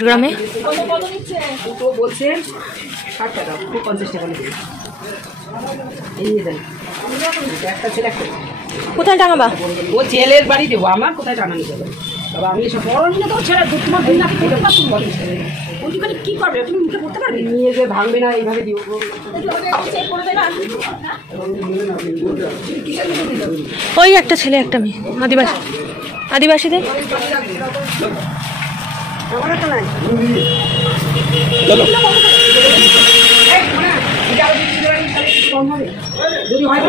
গ্রামে বলছে 60 টাকা, 50 টাকা নেবে। একটা ছেলে কোথায় টাঙাবা? ও ছেলের বাড়ি দেবো, আমার কোথায় টাঙানো যাবে? বাবা আমি এসব বড় নিয়ে তো ছেড়ে তোমার দিন আপনি করতে পারছো ওইখানে কি করবে? তুমি মুখে করতে পারবে? নিয়ে যে ভাঙবে না এইভাবে দিও। ওই একটা ছেলে একটা মেয়ে, আদিবাসীদের। যদি হয়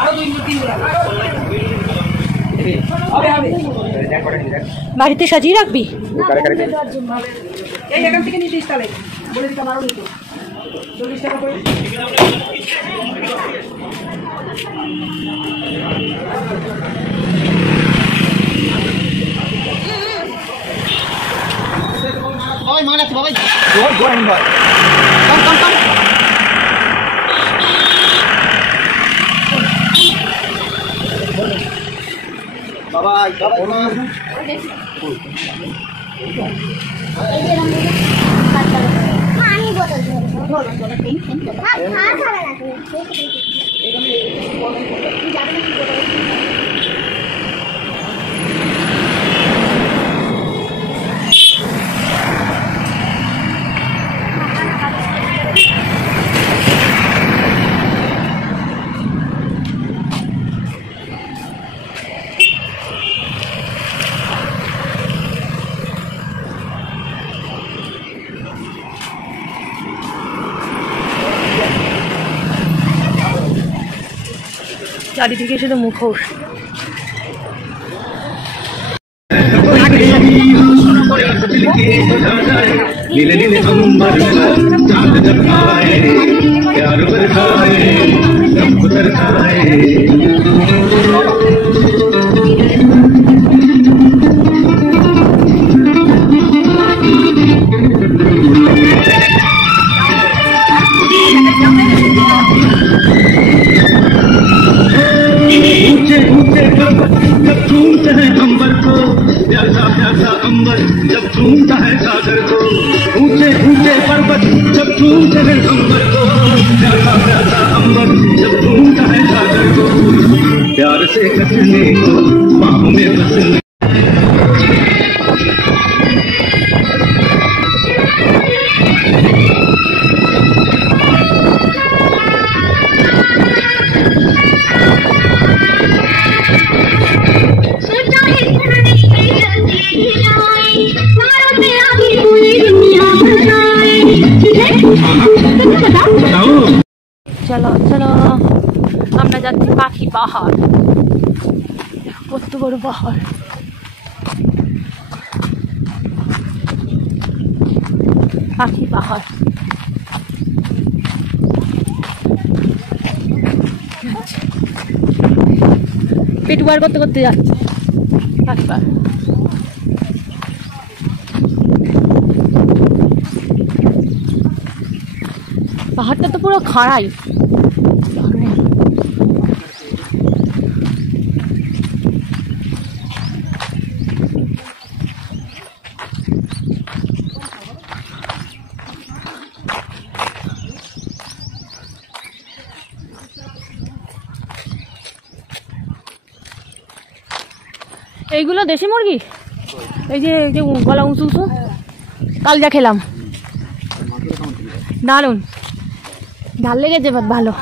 আরো 2-3 বাড়িতে সাজিয়ে রাখবি। এই এখান থেকে নিতিস তাহলে বলে দিতাম আরো নিত 40 টাকা করে। বাবাই মান আছে বাবাই জোর জোর আইন ভাই কম কম কম বাবাই বাবাই পানি বোতল চারিদিকে শুধু মুখোশ। जब झूमते हैं अंबर को प्यासा प्यासा अंबर जब झूमता है सागर को ऊंचे ऊंचे पर्वत जब झूमते हैं अंबर को प्यासा प्यासा अंबर जब झूमता है सागर को प्यार से कसने को बाहों में बसने চলো চলো আমরা যাচ্ছি পাখি পাহাড়। কত বড় পাহাড়! পাখি পাহাড়। পেট বার করতে করতে যাচ্ছে পাখি পাহাড়। পাহাড়টা তো পুরো খাড়াই। এইগুলো দেশি মুরগি, এই যে গলা উঁচু উঁচু, কাল যা খেলাম দারুন, ঝাল লেগেছে ভালো।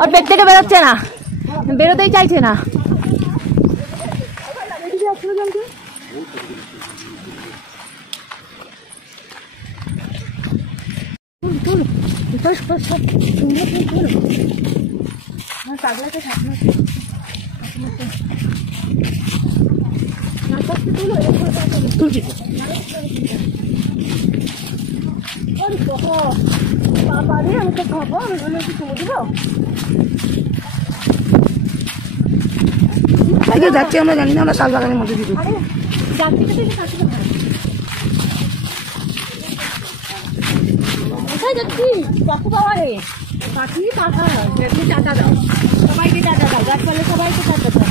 আর পেট থেকে বেরোচ্ছে না, বেরোতেই চাইছে না। যাচ্ছি আমরা জানি না, আমরা শাল বাগানের মধ্যে দিচ্ছি। কোথায় যাচ্ছি? পাখি পাহাড়ে। পাখি পাহাড়, টাটা দাও সবাইকে, টাটা দাও গাছপালা সবাইকে টাটা দাও।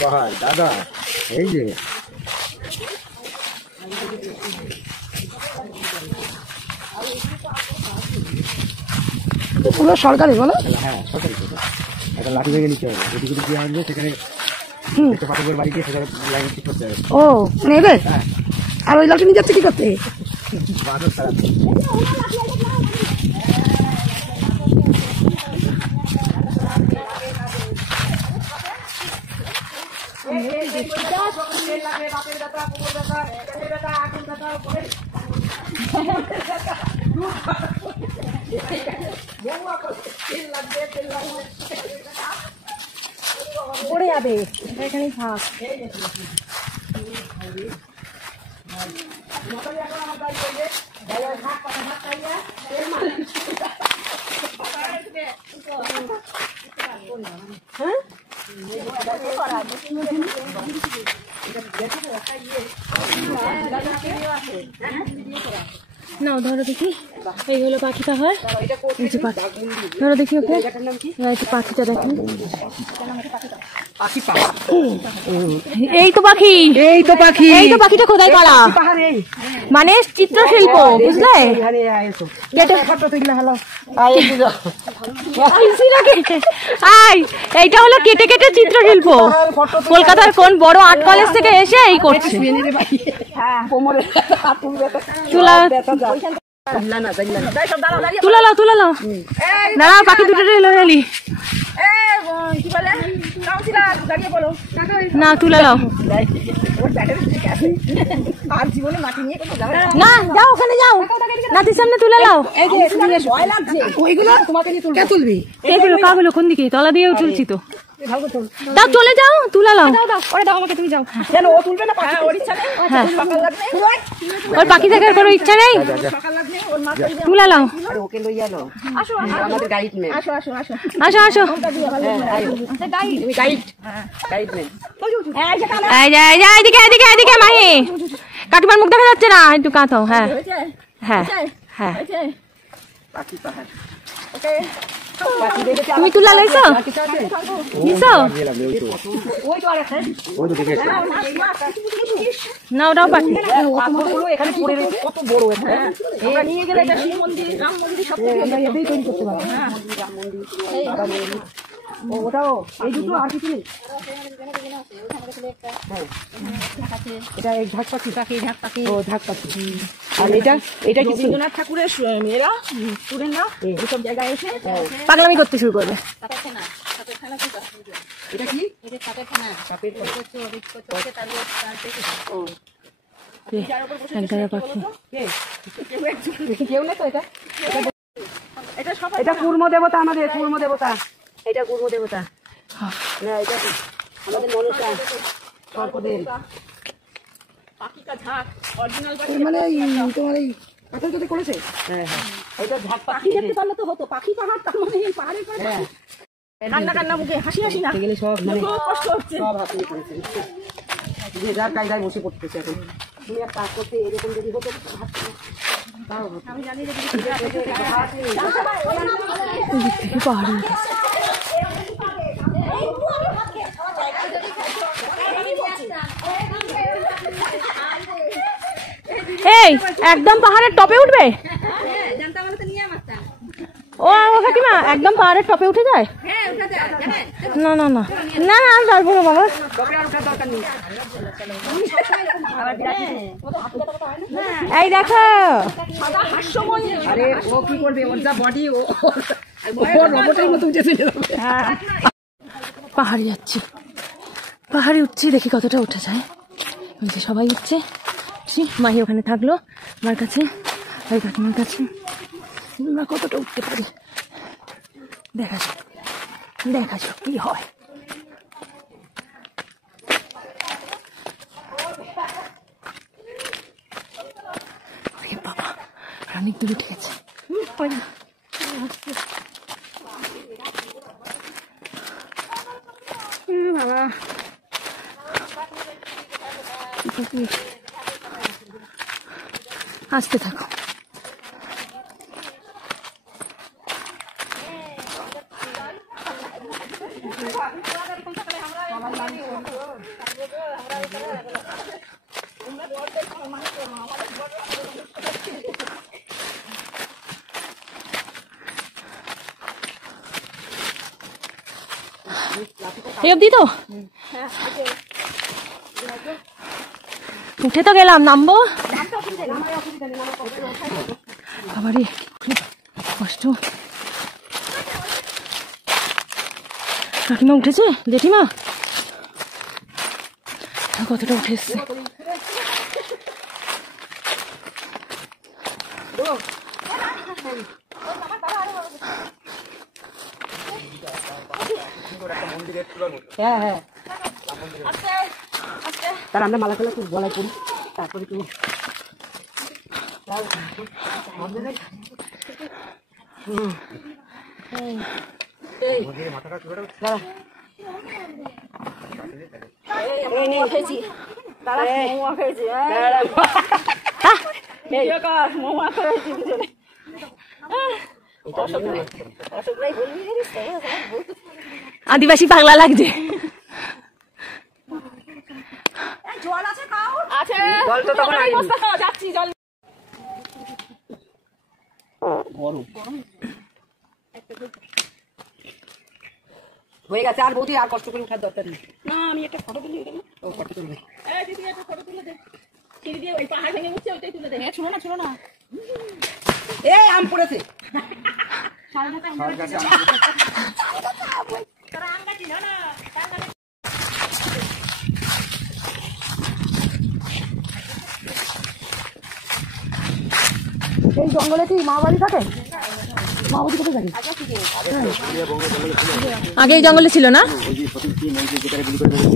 পাহাড় দাদা, এই যে পুরো সরকারি বলো। হ্যাঁ সরকারি কথা, একটা লাঠি ভেঙে নিতে হবে, যদি যদি গিয়ে আসবে সেখানে একটা পাঠকের বাড়ি গিয়ে সেখানে লাইন ঠিক করতে হবে। ও নেবে, আর ওই লাঠি নিয়ে যাচ্ছে কি করতে? বাদর খারাপ। পড়ে যাবে, এখানেই থাক। নাও ধরো দেখি, এই হলো পাখি পাহাড়, এই যে পাখি, ধরো দেখি ওকে, এই তো পাখিটা দেখো, এই তো পাখি, এই তো পাখি, এই তো পাখিটা খোদাই করা, মানে চিত্রশিল্প, বুঝলে? এইটা হলো কেটে কেটে চিত্রশিল্প, কলকাতার কোন বড় আর্ট কলেজ থেকে এসে এই করছে। তুলে লাও, তুলে লাও, দাঁড়াও, পাখি দুটো এলো রেলি, না তুলে লাও, না যাও ওখানে যাও, নাতির সামনে তুলে লাও। তুলবি এইগুলো কাগুলো কোন দিকে? তলা দিয়েও তুলছি তো, দাও চলে যাও, তুলে লাও। আমাকে তুমি যাও, হ্যাঁ ওর পাখি দেখার কোনো ইচ্ছা নেই, তুলে লাও। আসো আসো, এদিকে এদিকে এদিকে, মাহি কাকিমার মুখ দেখা যাচ্ছে না, একটু কাঁথো। হ্যাঁ হ্যাঁ হ্যাঁ, তুমি তুলা লাইছো নিছো না? ওটাও পাখি, এখানে পড়ে রয়েছে, কত বড় এটা নিয়ে গেলে এটা শিব মন্দির, রাম মন্দির সব তৈরি করতে পারবো। ওটাও এই দুটো আর কিছু নেই, এটা এক ঝাঁক পাখি, ঝাঁক পাখি, ও ঝাঁক পাখি। আর এটা কি রবীন্দ্রনাথ ঠাকুরের মেয়েরা স্টুডেন্টরা এইসব জায়গায় এসে পাগলামি করতে শুরু করবে। এটা কি কেউ নেই তো, এটা কুর্ম দেবতা, আমাদের কুর্ম দেবতা, এটা কুর্ম দেবতা, এটা আমাদের মনসা সর্পদের মানে তোমার এই পাথর যদি করেছে। হ্যাঁ হ্যাঁ, এটা ঝাঁক পাখি দেখতে পারলে তো হতো, পাখি পাহাড়, তার মানে এই পাহাড়ের কান্না কান্না মুখে হাসি হাসি না গেলে সব মানে কষ্ট হচ্ছে, সব হাসি করেছে, যে যার কায়দায় বসে পড়তেছে। এখন তুমি এক কাজ করতে, এরকম যদি হতো আমি জানি যে পাহাড়ি এই একদম পাহাড়ের টপে উঠবে, ও কাকিমা একদম পাহাড়ের টপে উঠে যায়? না না না না না, আমি পারবো না বাবা। এই দেখো, আরে ও কি করবে, ওর যা বডি, ও রোবটের মতো উঠে চলে যাবে। পাহাড়ে যাচ্ছি, পাহাড়ে উঠছি, দেখি কতটা উঠে যায়। ওই যে সবাই উঠছে, মাহি ওখানে থাকলো আমার কাছে, ওই কাকিমার কাছে, আমরা কতটা উঠতে পারি দেখা যাক, দেখা যাক কি হয়। বাবা অনেক দূর উঠে গেছে, বাবা আসতে থাকো। এই অবধি তো উঠে তো গেলাম, নামবো বাবারে কষ্ট। কাকিমা উঠেছে, জেঠিমা কতটা উঠে এসছে। হ্যাঁ হ্যাঁ, তার আমরা মালা খেলা খুব গলায় করি, তারপরে তুমি আদিবাসী পাগলা লাগছে। জল আছে, খাও আছে জল তো তখন যাচ্ছি, জল হয়ে গেছে। আর বৌদি আর কষ্ট করে উঠার দরকার নেই। না আমি একটা ফটো তুলি, ও ফটো তুলবে। এই দিদি একটা ফটো তুলে দে, সিঁড়ি দিয়ে ওই পাহাড় ভেঙে উঠছে ওইটাই তুলে দে। হ্যাঁ ছিল না এই আম পড়েছে। এই জঙ্গলে কি মা বাড়ি থাকে? মা বাড়ি কোথায় থাকে? আগে এই জঙ্গলে ছিল না? ওই যে সতীশ মন্দির যেখানে গুলি করে